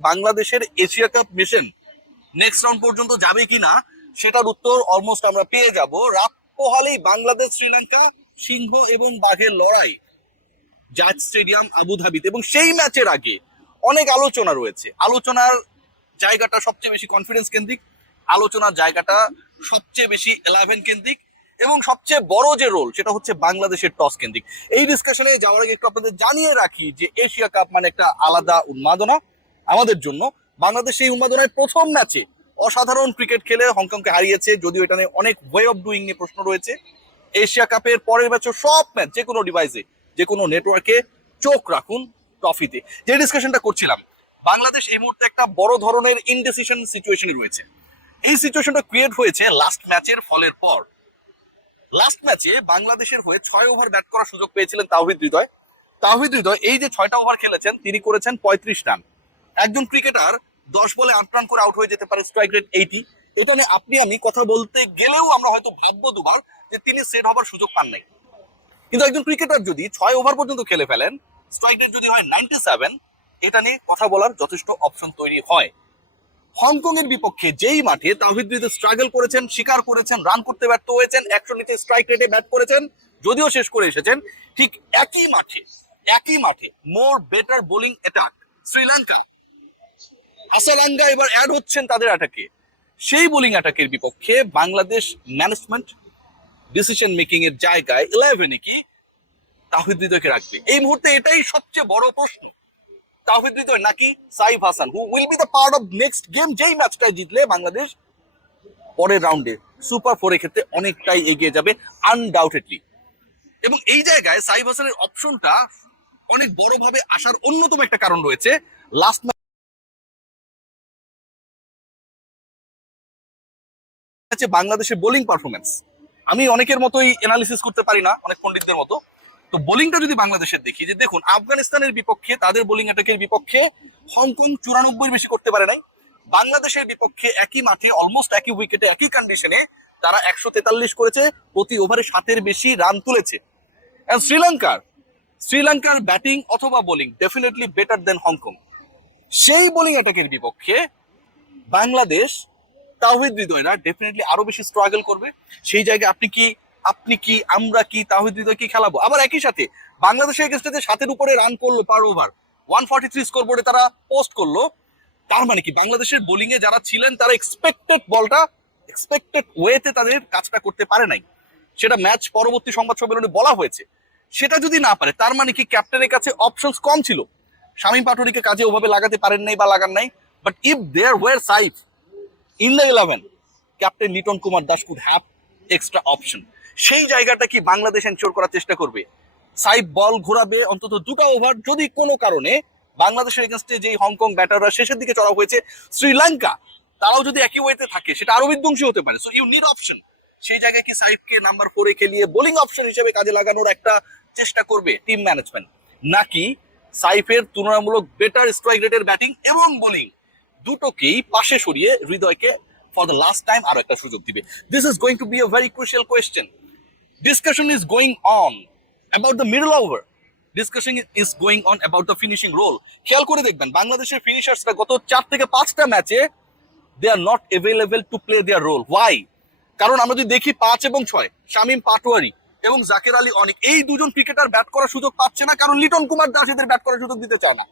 বাংলাদেশের Asia cup mission next round পর্যন্ত যাবে কিনা সেটার উত্তর অলমোস্ট আমরা পেয়ে যাব। রাত পোহালেই বাংলাদেশ, শ্রীলঙ্কা, সিংহ এবং বাঘের লড়াই জাজ স্টেডিয়াম আবুধাবিতে এবং সেই ম্যাচের আগে অনেক আলোচনা রয়েছে। আলোচনার জায়গাটা সবচেয়ে বেশি কনফিডেন্স কেন্দ্রিক, আলোচনার জায়গাটা সবচেয়ে বেশি ইলেভেন কেন্দ্রিক এবং সবচেয়ে বড় যে রোল সেটা হচ্ছে বাংলাদেশের টস কেন্দ্রিক। এই ডিসকাশনে যাওয়ার আগে একটু আপনাদের জানিয়ে রাখি যে এশিয়া কাপ মানে একটা আলাদা উন্মাদনা। আমাদের জন্য বাংলাদেশ এই উন্মাদনায় প্রথম ম্যাচে অসাধারণ ক্রিকেট খেলে হংকংকে হারিয়েছে, যদিও এটা নিয়ে অনেক ওয়ে অফ ডুইং নিয়ে প্রশ্ন রয়েছে। এশিয়া কাপের পরের ম্যাচও সব ম্যাচ যে কোনো ডিভাইসে যে কোনো নেটওয়ার্কে চোখ রাখুন ট্রফিতে। যে ডিসকাশনটা করছিলাম, বাংলাদেশ এই মুহূর্তে একটা বড় ধরনের ইনডেসিশন সিচুয়েশনে রয়েছে। এই সিচুয়েশনটা ক্রিয়েট হয়েছে লাস্ট ম্যাচের ফলের পর। লাস্ট ম্যাচে বাংলাদেশের হয়ে ছয় ওভার ব্যাট করার সুযোগ পেয়েছিলেন তাওহিদ হৃদয়। তাওহিদ হৃদয় এই যে ছয়টা ওভার খেলেছেন, তিনি করেছেন পঁয়ত্রিশ রান। একজন ক্রিকেটার দশ বলে আট রান করে আউট হয়ে যেতে পারে স্ট্রাইক রেট এইটি এটা নিয়ে আপনি, আমি কথা বলতে গেলেও আমরা হয়তো ভাববো দুবার যে তিনি সেট হবার সুযোগ পান নাই। কিন্তু একজন ক্রিকেটার যদি ছয় ওভার পর্যন্ত খেলে ফেলেন স্ট্রাইক রেট যদি হয় নাইনটি সেভেন এটা নিয়ে কথা বলার যথেষ্ট অপশন তৈরি হয়। হংকং এর বিপক্ষে যেই মাঠে তাহিদ স্ট্রাগল করেছেন, শিকার করেছেন রান করতে ব্যর্থ হয়েছেন, একশো নিচে স্ট্রাইক রেটে ব্যাট করেছেন, যদিও শেষ করে এসেছেন, ঠিক একই মাঠে একই মাঠে more better bowling attack Sri Lanka Hasaranga এবার অ্যাড হচ্ছেন তাদের অ্যাটাকে সেই বোলিং অ্যাটাকের বিপক্ষে বাংলাদেশ ম্যানেজমেন্ট ডিসিশন মেকিং এর জায়গায় ইলেভেনে কি তাহিদ হৃদয়কে রাখবে? এই মুহূর্তে এটাই সবচেয়ে বড় প্রশ্ন। তাহিদ নাকি Saif Hasan who will be the part of next game যেই ম্যাচটা জিতলে বাংলাদেশ পরের রাউন্ডে সুপার ফোরের ক্ষেত্রে অনেকটাই এগিয়ে যাবে আনডাউটেডলি এবং এই জায়গায় সাইফ হাসানের অপশনটা অনেক বড়ভাবে আসার অন্যতম একটা কারণ রয়েছে। লাস্ট ম্যাচে বাংলাদেশের বোলিং পারফরমেন্স আমি অনেকের মতোই এনালিসিস করতে পারি না, অনেক পণ্ডিতদের মতো। তো বোলিংটা যদি বাংলাদেশের দেখি, যে দেখুন, আফগানিস্তানের বিপক্ষে, তাদের বোলিং অ্যাটাকের বিপক্ষে হংকং চুরানব্বই বেশি করতে পারে নাই। বাংলাদেশের বিপক্ষে একই মাঠে অলমোস্ট একই উইকেটে একই কন্ডিশনে তারা একশো তেতাল্লিশ করেছে, প্রতি ওভারে সাতের বেশি রান তুলেছে। শ্রীলঙ্কার শ্রীলঙ্কার ব্যাটিং অথবা bowling definitely better than Hong Kong. সেই বোলিং অ্যাটাকের বিপক্ষে বাংলাদেশ তাহিদ হৃদয়রা ডেফিনেটলি আরও বেশি স্ট্রাগল করবে। সেই জায়গায় আপনি কি আপনি কি, আমরা কি তাহিদ হৃদয় কি খেলাবো? আবার একই সাথে, বাংলাদেশের এগেস্টে সাতের উপরে রান করল per over one forty three score বোর্ডে তারা পোস্ট করল, তার মানে কি? বাংলাদেশের বোলিং এ যারা ছিলেন, তারা এক্সপেক্টেড বলটা এক্সপেক্টেড ওয়েতে তাদের কাজটা করতে পারে নাই। সেটা ম্যাচ পরবর্তী সংবাদ সম্মেলনে বলা হয়েছে। সেটা যদি না পারে, তার মানে কি ক্যাপ্টেনের কাছে অপশনস কম ছিল? শামীম পাটুরিকে কাজে ওভাবে লাগাতে পারেন নাই বা লাগান নাই? But if there were Saif in the eleven captain Liton Kumar Das could have extra option সেই জায়গাটা কি বাংলাদেশ এনশোর করার চেষ্টা করবে? সাইফ বল ঘোরাবে, অন্তত দুটো ওভার যদি কোনো কারণে বাংলাদেশের এগেনস্টে যেই হংকং ব্যাটাররা শেষের দিকে চড়া হয়েছে, শ্রীলঙ্কা, তারাও যদি একই ওয়েতে থাকে, সেটা আরও বিধ্বংসী হতে পারে। সো ইউ নিড অপশন সেই জায়গায় কি সাইফকে নাম্বার ফোরে খেলিয়ে বোলিং অপশন হিসেবে কাজে লাগানোর একটা চেষ্টা করবে টিম ম্যানেজমেন্ট নাকি সাইফের তুলনামূলক বেটার স্ট্রাইক রেটের ব্যাটিং এবং বোলিং দুটোকেই পাশে সরিয়ে হৃদয়কে ফর দ্য লাস্ট টাইম আরও একটা সুযোগ দিবে। This is going to be a very crucial question discussion is going on about the middle over discussion is going on about the finishing role খেয়াল করে দেখবেন, বাংলাদেশের ফিনিশার্সরা গত চার থেকে পাঁচটা ম্যাচে they are not available to play their role why কারণ আমরা যদি দেখি পাঁচ এবং ছয়, শামীম পাটোয়ারি এবং জাকের আলী অনেক, এই দুজন ক্রিকেটার ব্যাট করার সুযোগ পাচ্ছে না, কারণ লিটন কুমার দাস এদের ব্যাট করার সুযোগ দিতে চায় না।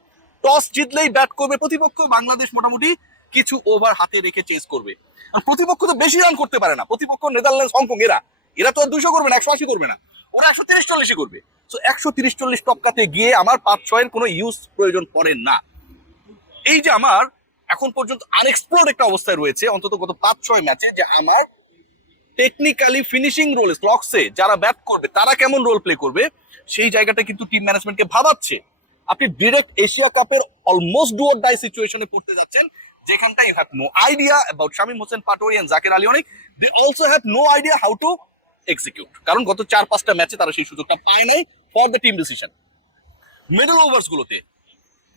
টস জিতলেই ব্যাট করবে। প্রতিপক্ষ বাংলাদেশ মোটামুটি কিছু ওভার হাতে রেখে চেস করবে। আর প্রতিপক্ষ তো বেশি রান করতে পারে না। প্রতিপক্ষ নেদারল্যান্ডস হংকং এরা। এরা তো আর দুশো করবে না, একশো আশি করবে না। ওরা একশো তিরিশ চল্লিশে করবে। তো একশো তিরিশ চল্লিশ টপকাতে গিয়ে আমার পাঁচ ছয়ের কোনো ইউজ প্রয়োজন পড়ে না। এই যে আমার এখন পর্যন্ত আনএক্সপ্লোর্ড একটা অবস্থায় রয়েছে, অন্তত গত পাঁচ ছয় ম্যাচে যে আমার টেকনিক্যালি ফিনিশিং রোল স্লক্সে যারা ব্যাট করবে, তারা কেমন রোল প্লে করবে, সেই জায়গাটা কিন্তু টিম ম্যানেজমেন্টকে ভাবাচ্ছে। আপনি ডিরেক্ট এশিয়া কাপের অলমোস্ট ডু অর ডাই সিচুয়েশনে পড়তে যাচ্ছেন যেখানটা you have no idea about Shamim Hossain Patwari and Zakir Ali অনেক they also have no idea how to execute কারণ গত চার, পাঁচটা ম্যাচে তারা সেই সুযোগটা পায় নাই for the team decision middle overs গুলোতে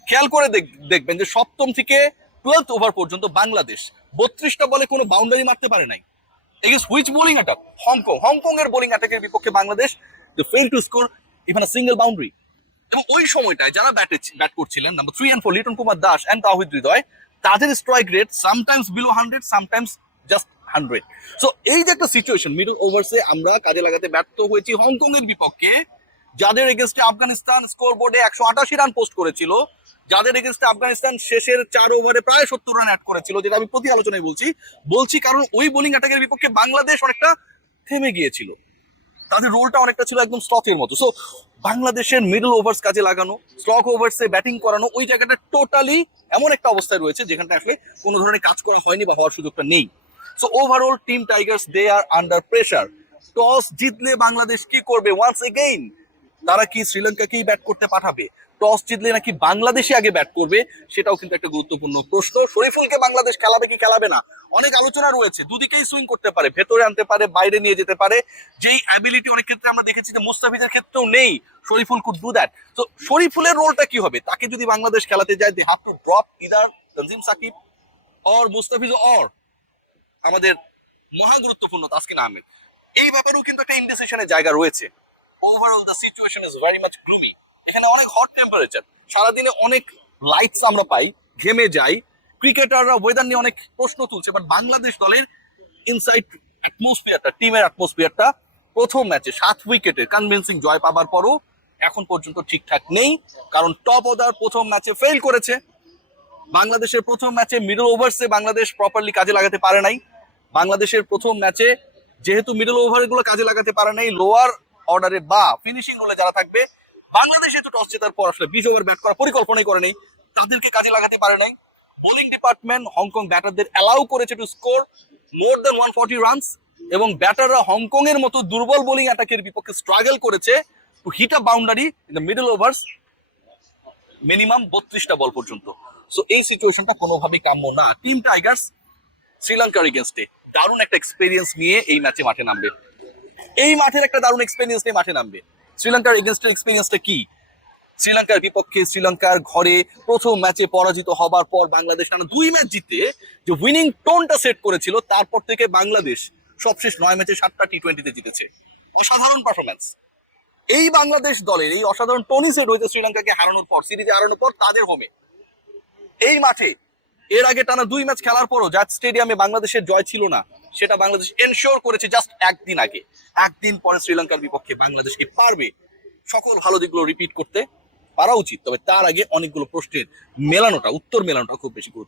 খেয়াল করে দেখ- দেখবেন যে সপ্তম থেকে টুয়েলথ ওভার পর্যন্ত বাংলাদেশ বত্রিশটা বলে কোনো বাউন্ডারি মারতে পারে নাই। Against which bowling attack Hong Kong Hong Kong এর বোলিং অ্যাটাকের বিপক্ষে Bangladesh fail to score even a single boundary এবং ওই সময়টায় যারা ব্যাটে ব্যাট করছিলেন number three and four Liton Kumar Das and Towhid Hridoy, তাদের strike rate sometimes below hundred sometimes just hundred so এই যে একটা সিচুয়েশন মিডল ওভার্সে আমরা কাজে লাগাতে ব্যর্থ হয়েছি হংকং এর বিপক্ষে, যাদের এগেনস্টে আফগানিস্তান স্কোর বোর্ডে একশো আটাশি রান পোস্ট করেছিল, যাদের এগেনস্টে আফগানিস্তান শেষের চার ওভারে প্রায় সত্তর রান অ্যাড করেছিল, যেটা আমি প্রতি আলোচনায় বলছি। বলছি কারণ ওই বোলিং অ্যাটাকের বিপক্ষে বাংলাদেশ অনেকটা থেমে গিয়েছিল। তাদের রোলটা অনেকটা ছিল একদম স্টকের মতো। সো বাংলাদেশের মিডল ওভার্স কাজে লাগানো স্টক ওভার্সে ব্যাটিং করানো, ওই জায়গাটা টোটালি এমন একটা অবস্থায় রয়েছে যেখানটা আসলে কোনো ধরনের কাজ করা হয়নি বা হওয়ার সুযোগটা নেই। So overall team Tigers they are under pressure toss জিতলে বাংলাদেশ কি করবে? ওয়ান্স এগেইন তারা কি শ্রীলঙ্কাকেই ব্যাট করতে পাঠাবে? টস জিতলে নাকি বাংলাদেশে আগে ব্যাট করবে? সেটাও কিন্তু একটা গুরুত্বপূর্ণ প্রশ্ন। শরীফুলকে বাংলাদেশ খেলাবে কি খেলাবে না? অনেক আলোচনা রয়েছে, দুদিকেই সুইং করতে পারে, ভেতরে আনতে পারে, বাইরে নিয়ে যেতে পারে। যেই অ্যাবিলিটি অনেক ক্ষেত্রে আমরা দেখেছি যে মুস্তাফিজের ক্ষেত্রেও নেই, শরীফুল কুড ডু দ্যাট তো শরীফুলের রোলটা কি হবে? তাকে যদি বাংলাদেশ খেলাতে যায় they have to drop either Tanzim Sakib or Mustafiz or আমাদের মহা গুরুত্বপূর্ণ তাসকিন আহমেদ। এই ব্যাপারেও কিন্তু একটা ইনডিসিশনের জায়গা রয়েছে। Overall the situation is very much gloomy এখানে অনেক হট টেম্পারেচার সারাদিনে অনেক লাইটস আমরা পাই, ঘেমে যাই। ক্রিকেটাররা ওয়েদার নিয়ে অনেক প্রশ্ন তুলছে বাট বাংলাদেশ দলের ইনসাইড অ্যাটমসফিয়ারটা টিমের অ্যাটমসফিয়ারটা প্রথম ম্যাচে সাত উইকেটের কনভিন্সিং জয় পাবার পরও এখন পর্যন্ত ঠিকঠাক নেই, কারণ টপ অর্ডার প্রথম ম্যাচে ফেল করেছে। বাংলাদেশের প্রথম ম্যাচে মিডল ওভার্সে বাংলাদেশ প্রপারলি কাজে লাগাতে পারে নাই। বাংলাদেশের প্রথম ম্যাচে যেহেতু মিডল ওভারগুলো কাজে লাগাতে পারে নাই লোয়ার অর্ডারে বা ফিনিশিং রোলে যারা থাকবে বাংলাদেশ তো টস জেতার পর আসলে বিশ ওভার ব্যাট করার পরিকল্পনাই করে নেই, তাদেরকে কাজে লাগাতে পারে নাই। বোলিং ডিপার্টমেন্ট হংকং ব্যাটারদের অ্যালাউ করেছে to score more than one forty runs এবং ব্যাটাররা হংকং এর মতো দুর্বল বোলিং অ্যাটাকের বিপক্ষে স্ট্রাগল করেছে to hit a boundary in the middle overs minimum বত্রিশটা বল পর্যন্ত। সো এই সিচুয়েশনটা কোনোভাবেই কাম্য না। টিম টাইগার্স শ্রীলঙ্কার এগেনস্টে দারুণ একটা এক্সপিরিয়েন্স নিয়ে এই ম্যাচে মাঠে নামবে। এই মাঠের একটা দারুণ এক্সপিরিয়েন্স নিয়ে মাঠে নামবে। শ্রীলঙ্কার এগেনস্টের এক্সপিরিয়েন্সটা কি? শ্রীলঙ্কার বিপক্ষে শ্রীলঙ্কার ঘরে প্রথম ম্যাচে পরাজিত হবার পর বাংলাদেশ টানা দুই ম্যাচ জিতে যে উইনিং টোনটা সেট করেছিল, তারপর থেকে বাংলাদেশ সবশেষ নয় ম্যাচে সাতটা টি টোয়েন্টিতে জিতেছে। অসাধারণ পারফরমেন্স এই বাংলাদেশ দলের এই অসাধারণ টনি সেট হয়েছে শ্রীলঙ্কাকে হারানোর পর, সিরিজে হারানোর পর তাদের হোমে এই মাঠে, এর আগে টানা দুই ম্যাচ খেলার পরও জাত স্টেডিয়ামে বাংলাদেশের জয় ছিল না, সেটা বাংলাদেশ এনশিওর করেছে জাস্ট একদিন আগে। একদিন পরে শ্রীলঙ্কার বিপক্ষে বাংলাদেশকে পারবে? সকল ভালো দিকগুলো রিপিট করতে পারা উচিত। তবে তার আগে অনেকগুলো প্রশ্নের মেলানোটা উত্তর মেলানোটা খুব বেশি গুরুত্ব